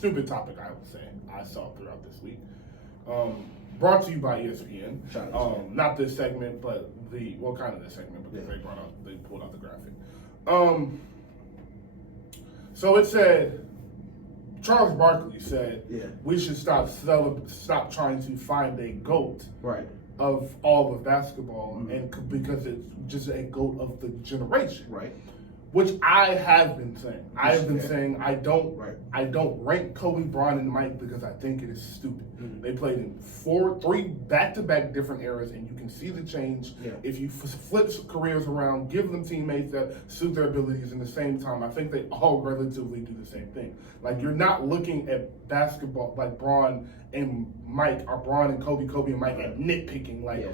stupid topic, I would say, I saw throughout this week. Brought to you by ESPN. Not this segment, but kind of this segment, because they pulled out the graphic. So it said, Charles Barkley said, we should stop trying to find a GOAT of all of basketball, and because it's just a GOAT of the generation. Right. Which I have been saying. I have been saying I don't rank Kobe, Bron, and Mike because I think it is stupid. They played in three back-to-back different eras, and you can see the change. If you flip careers around, give them teammates that suit their abilities in the same time, I think they all relatively do the same thing. Like, you're not looking at basketball like Bron and Mike, or Bron and Kobe and Mike, and nitpicking like,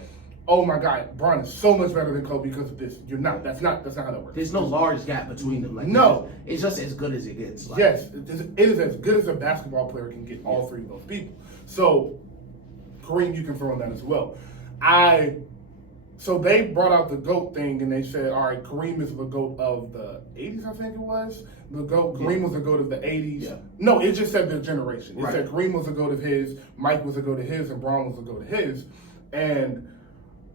oh my God, Bron is so much better than Kobe because of this. You're not. That's not how that works. There's no large gap between them. Like, no, it's just as good as it gets. Like, yes, it is as good as a basketball player can get. All three of those people. So, Kareem, you can throw in that as well. So they brought out the GOAT thing, and they said, all right, Kareem is the GOAT of the 80s, I think it was. The GOAT. Kareem was the GOAT of the 80s. Yeah. No, it just said their generation. It said Kareem was the GOAT of his, Mike was the GOAT of his, and Bron was the GOAT of his. And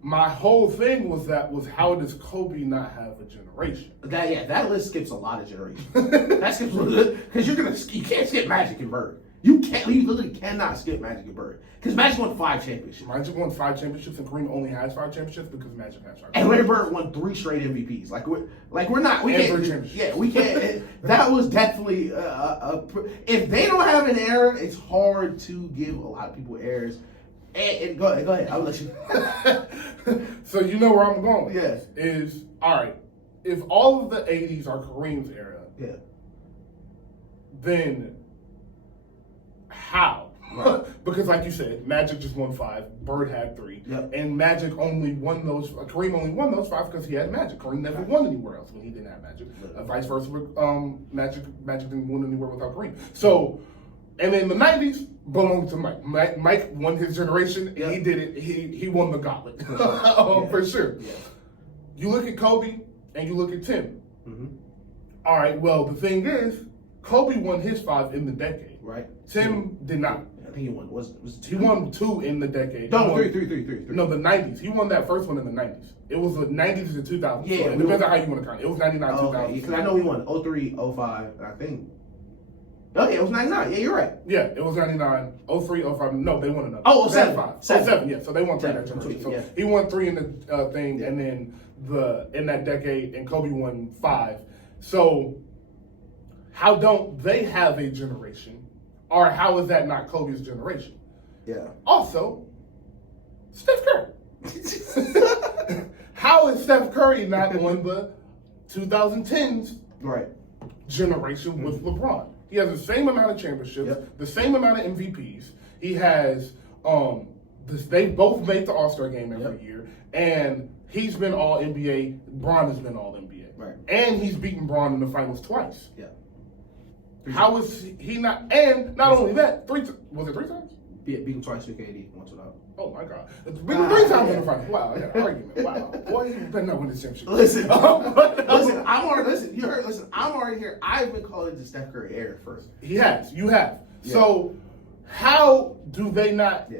my whole thing was how does Kobe not have a generation? That list skips a lot of generations. That skips because you can't skip Magic and Bird. You literally cannot skip Magic and Bird because Magic won 5 championships. Magic won 5 championships, and Kareem only has 5 championships because Magic has 5. And Larry Bird won 3 straight MVPs. We can't. That was definitely if they don't have an era, it's hard to give a lot of people errors. And go ahead. I'll let you. So you know where I'm going. Yes. Is all right. If all of the '80s are Kareem's era, then how? Right. Because, like you said, Magic just won 5. Bird had 3, and Magic only won those. Kareem only won those 5 because he had Magic. Kareem never won anywhere else when he didn't have Magic. Vice versa, Magic didn't win anywhere without Kareem. So. And in the 90s, belonged to Mike. Mike won his generation, and he did it. He won the gauntlet, for sure. Yeah. You look at Kobe, and you look at Tim. All right, well, the thing is, Kobe won his 5 in the decade. Right. Tim did not. I think he won. He won 2 in the decade. No, three. No, the 90s. He won that first one in the 90s. It was the 90s to 2000. Yeah. So it depends on how you want to count it. It was 99, 2000. Because I know he won 03, 05, and I think. Oh, yeah, it was 99. Yeah, you're right. Yeah, it was 99, 03, 05. No, they won another. Oh, 07. 07, yeah. So they won 3 in that generation. So he won 3 in the thing, and then in that decade, and Kobe won 5. So how don't they have a generation? Or how is that not Kobe's generation? Yeah. Also, Steph Curry. How is Steph Curry not on the 2010s generation with LeBron? He has the same amount of championships, the same amount of MVPs. He has, they both make the All-Star game every year, and he's been All NBA. Bron has been All NBA, and he's beaten Bron in the finals twice. Yeah. How is he not? And not only that, 3 was it 3 times? Beat him twice with KD, once without. Oh my God! Beat him 3 times in the finals. Wow, I got an argument. Wow, boy, you better not win this championship. Listen, you heard. Listen, I'm already here. I've been calling the Steph Curry era first. He has. You have. Yeah. So how do they not? Yeah.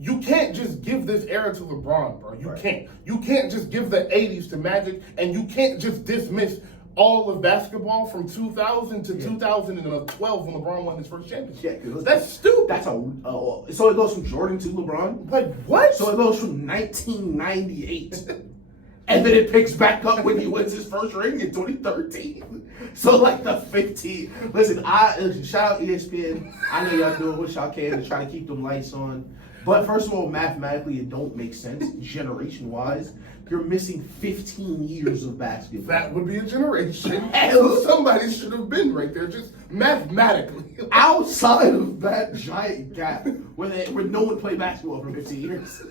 You can't just give this era to LeBron, bro. You can't. You can't just give the 80s to Magic, and you can't just dismiss all of basketball from 2000 to 2012 when LeBron won his first championship. Yeah, that's stupid. That's so it goes from Jordan to LeBron. Like what? So it goes from 1998, and then it picks back up when he wins his first ring in 2013. So like the 15. Listen, shout out ESPN. I know y'all doing what y'all can to try to keep them lights on. But first of all, mathematically, it don't make sense generation-wise. You're missing 15 years of basketball. That would be a generation. So somebody should have been right there, just mathematically. Outside of that giant gap where no one played basketball for 15 years.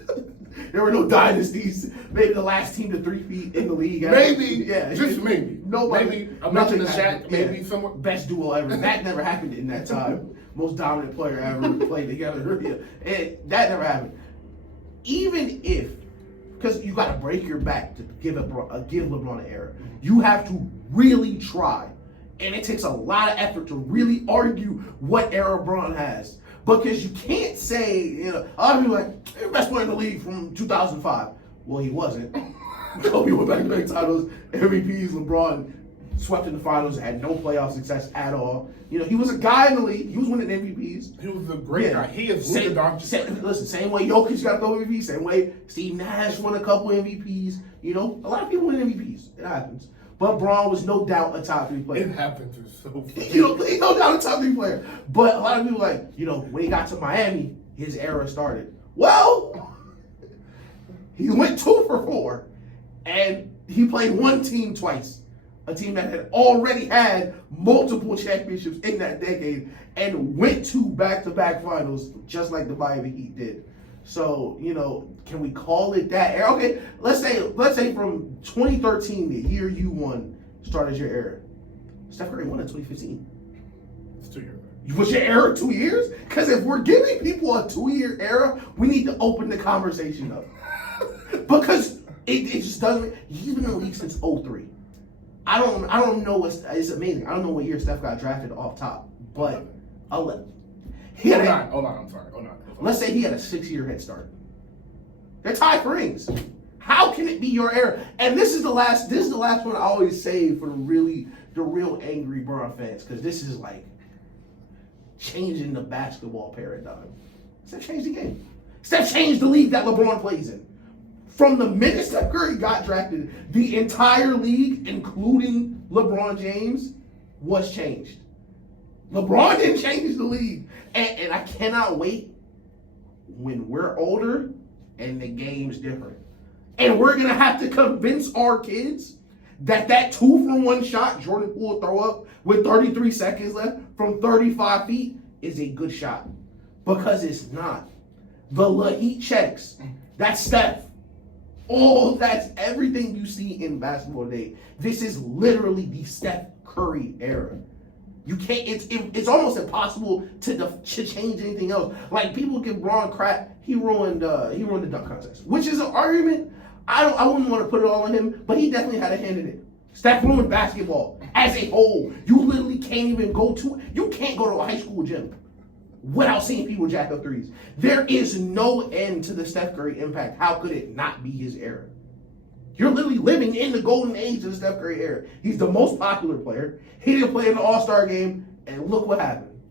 There were no dynasties. Maybe the last team to 3 feet in the league. Maybe. Just maybe. Nobody. Maybe. I'm not in the Shaq. Maybe somewhere. Best duo ever. That never happened in that time. Most dominant player ever played together. And that never happened. Even if, because you got to break your back to give LeBron an era. You have to really try And it takes a lot of effort to really argue what era Bron has. Because you can't say, a lot of people are like, you're the best player in the league from 2005. Well, he wasn't. Kobe went back-to-back titles, MVPs, LeBron swept in the finals, had no playoff success at all. He was a guy in the league. He was winning MVPs. He was a great guy. He is Luka Doncic. Listen, same way Jokic got a couple MVPs, same way Steve Nash won a couple MVPs. A lot of people win MVPs. It happens. But Bron was no doubt a top 3 player. It happens. It's so funny. He's no doubt a top 3 player. But a lot of people when he got to Miami, his era started. Well, he went 2 for 4. And he played one team twice. A team that had already had multiple championships in that decade and went to back-to-back finals just like the Miami Heat did. So, can we call it that era? Okay, let's say from 2013, the year you won, started your era. Steph Curry won in 2015. It's 2 years. Was your era 2 years? Because if we're giving people a 2-year era, we need to open the conversation up. Because it just doesn't. He's been in the league since 2003. I don't know it's amazing. I don't know what year Steph got drafted off top, but I'll let. Hold on. I'm sorry. Let's say he had a 6-year head start. They're tied for rings. How can it be your era? And this is the last one I always say for the real angry Bron fans, because this is like changing the basketball paradigm. Steph changed the game. Steph changed the league that LeBron plays in. From the minute Steph Curry got drafted, the entire league, including LeBron James, was changed. LeBron didn't change the league. And I cannot wait when we're older and the game's different. And we're going to have to convince our kids that 2-for-1 shot Jordan Poole will throw up with 33 seconds left from 35 feet is a good shot. Because it's not. The Lahit checks. That's Steph. That's everything you see in basketball today. This is literally the Steph Curry era. You can't. It's almost impossible to change anything else. Like, people give Bron crap. He ruined the dunk contest, which is an argument. I wouldn't want to put it all on him, but he definitely had a hand in it. Steph ruined basketball as a whole. You literally can't even go to a high school gym without seeing people jack up threes. There is no end to the Steph Curry impact. How could it not be his era? You're literally living in the golden age of the Steph Curry era. He's the most popular player. He didn't play in the All-Star game, and look what happened.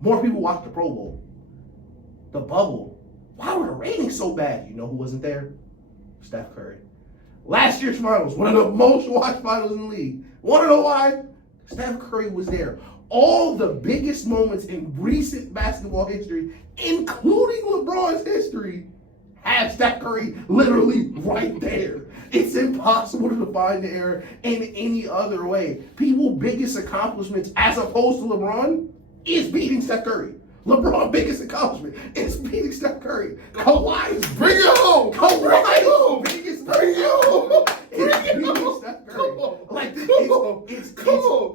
More people watched the Pro Bowl. The bubble. Why were the ratings so bad? You know who wasn't there? Steph Curry. Last year's finals, one of the most watched finals in the league. Want to know why? Steph Curry was there. All the biggest moments in recent basketball history, including LeBron's history, have Steph Curry literally right there. It's impossible to define the era in any other way. People's biggest accomplishments, as opposed to LeBron, is beating Steph Curry. LeBron's biggest accomplishment is beating Steph Curry. Kawhi's bring it home. Kawhi's biggest accomplishment is beating Steph Curry. Like, it's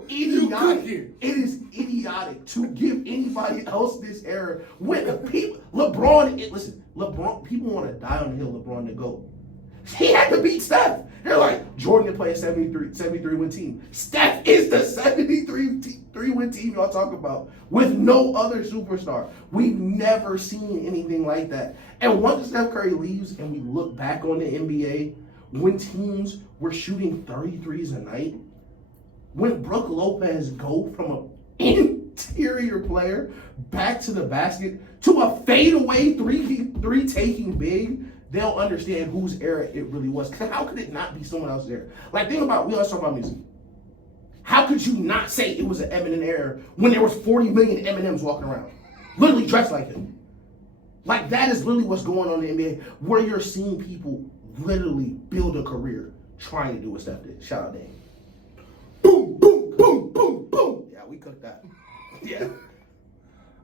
idiotic. It is idiotic to give anybody else this era when people LeBron, people want to die on the hill LeBron to go. He had to beat Steph. They're like, Jordan to play a 73 win team. Steph is the 73 win team y'all talk about with no other superstar. We've never seen anything like that. And once Steph Curry leaves and we look back on the NBA, when teams were shooting 33s a night, when Brook Lopez go from an interior player back to the basket to a fadeaway three taking big, they'll understand whose era it really was. Because how could it not be someone else's era? Like, think about, we always talk about music. How could you not say it was an Eminem era when there was 40 million Eminems walking around, literally dressed like him? Like, that is literally what's going on in the NBA, where you're seeing people literally build a career trying to do what Steph did. Shout out Dame. Boom, boom, boom, boom, boom. Yeah, we cooked that. Yeah.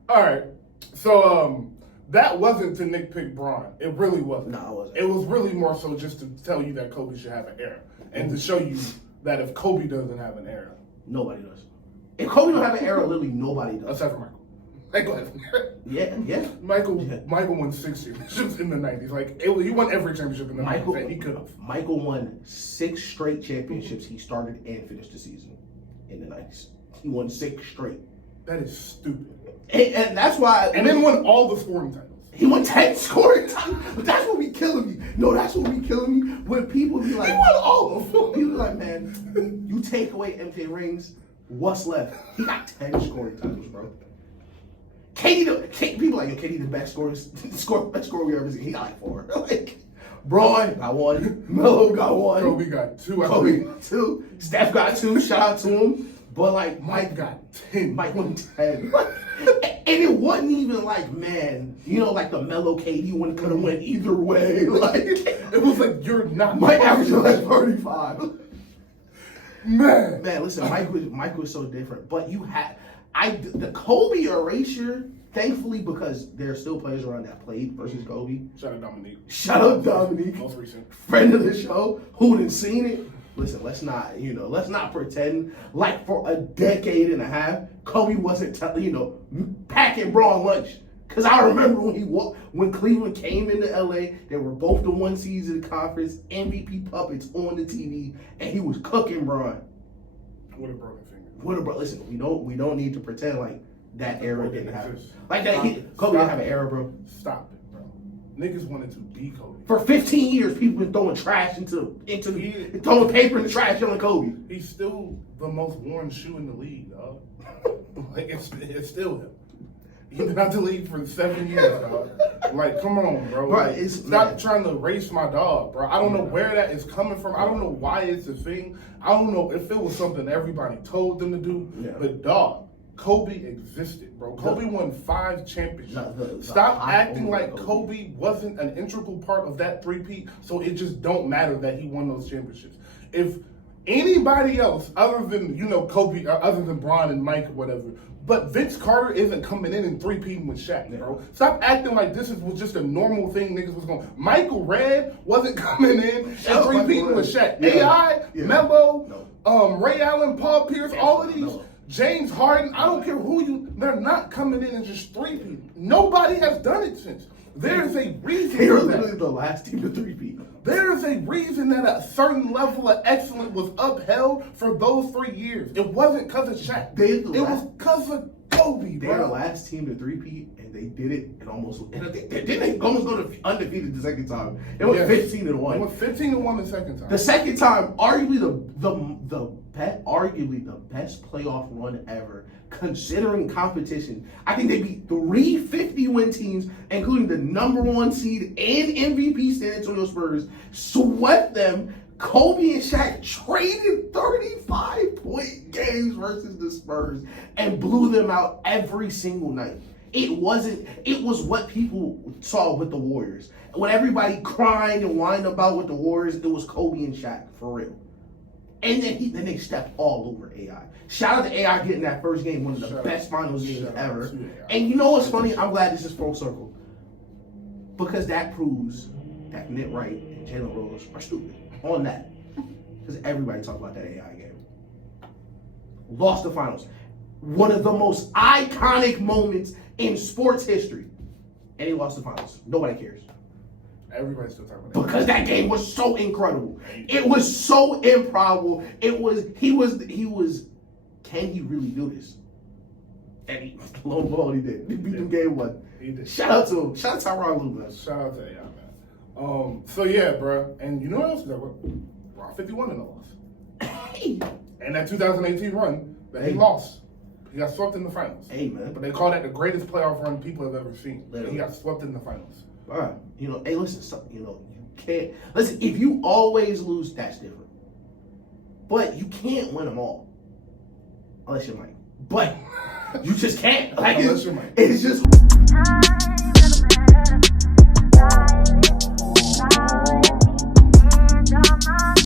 All right. So, that wasn't to nitpick Bron. It really wasn't. No, it wasn't. It was really more so just to tell you that Kobe should have an era. And to show you that if Kobe doesn't have an era, nobody does. If Kobe don't have an era, literally nobody does. Except for Michael. Hey, go ahead. Yeah. Michael won 6 championships in the 90s. Like, he won every championship in the 90s. He could have. Michael won 6 straight championships. He started and finished the season. in the 90s. He won 6 straight. That is stupid. And that's why. And then won all the scoring titles. He won 10 scoring titles. But that's what be killing me. No, that's what be killing me. When people be like, he won all of them. People like, man, you take away MJ rings, what's left? He got 10 scoring titles, bro. People like, yo, KD the best scorer we ever seen. He got like 4. Like, Braun got 1. Melo got 1. Kobe got 2. Kobe got 2. Steph got 2. Shout out to him. But like Mike got 10. Mike won 10. And it wasn't even like, man, you know, like the Melo KD one could have went either way. Like it was like you're not. Mike averaged like 35. Man, listen, Mike was so different. But you had the Kobe erasure, thankfully, because there are still players around that played versus Kobe. Shout out Dominique. Most recent friend of the show who didn't seen it. Listen, let's not pretend like for a decade and a half Kobe wasn't packing Braun lunch. Cause I remember when Cleveland came into LA, they were both the 1 seeds of the conference, MVP puppets on the TV, and he was cooking Braun. With a broken finger. Listen, we don't need to pretend like that era didn't happen. Like that, Kobe didn't have an era, bro. Stop it, bro. Niggas wanted to be Kobe. For 15 years, people been throwing trash throwing paper in the trash on Kobe. He's still the most worn shoe in the league, dog. Like it's still him. He's been out the league for 7 years, dog. Like, come on, bro. Right, like, stop trying to erase my dog, bro. I don't know where that is coming from. I don't know why it's a thing. I don't know if it was something everybody told them to do. Yeah. But dog, Kobe existed, bro. Kobe won 5 championships. Stop acting like Kobe wasn't an integral part of that three-peat, so it just don't matter that he won those championships. If anybody else other than, Kobe, or other than Bron and Mike or whatever, but Vince Carter isn't coming in and three-peating with Shaq, bro. Stop acting like this was just a normal thing niggas was going. Michael Redd wasn't coming in and three-peating with Shaq. AI, Melo, Ray Allen, Paul Pierce, all of these. James Harden, I don't care they're not coming in and just three-peat. Nobody has done it since. There's a reason. They were literally the last team to three-peat. There is a reason that a certain level of excellence was upheld for those 3 years. It wasn't because of Shaq. It was because of Kobe, bro. They're the last team to three-peat, and they did it and almost. They almost go to undefeated the second time. It was 15-1. It was 15-1 the second time. The second time, arguably the best playoff run ever, considering competition. I think they beat 3 50-win teams, including the #1 seed and MVP San Antonio Spurs, swept them. Kobe and Shaq traded 35-point games versus the Spurs and blew them out every single night. It was what people saw with the Warriors. When everybody cried and whined about with the Warriors, it was Kobe and Shaq, for real. And then they stepped all over AI. Shout out to AI getting that first game, one of the best finals games ever. And you know what's funny? I'm glad this is full circle. Because that proves that Nick Wright and Jalen Rose are stupid on that. Because everybody talked about that AI game. Lost the finals. One of the most iconic moments in sports history. And he lost the finals. Nobody cares. Everybody's still talking about that. Because that game was so incredible. It was so improbable. He was, can he really do this? And lo and behold, he did. He beat them game 1. He did. Shout out to him. Shout out to Tyronn Lue, man. Shout out to AI, man. So yeah, bro. And you know what else? Raw 51 in the loss. And that 2018 run that he lost. He got swept in the finals. Hey, man. But they call that the greatest playoff run people have ever seen. He got swept in the finals. All right. Hey, listen, you can't. Listen, if you always lose, that's different. But you can't win them all. Unless you're Mike. But you just can't. Like, unless you're Mike. It's just.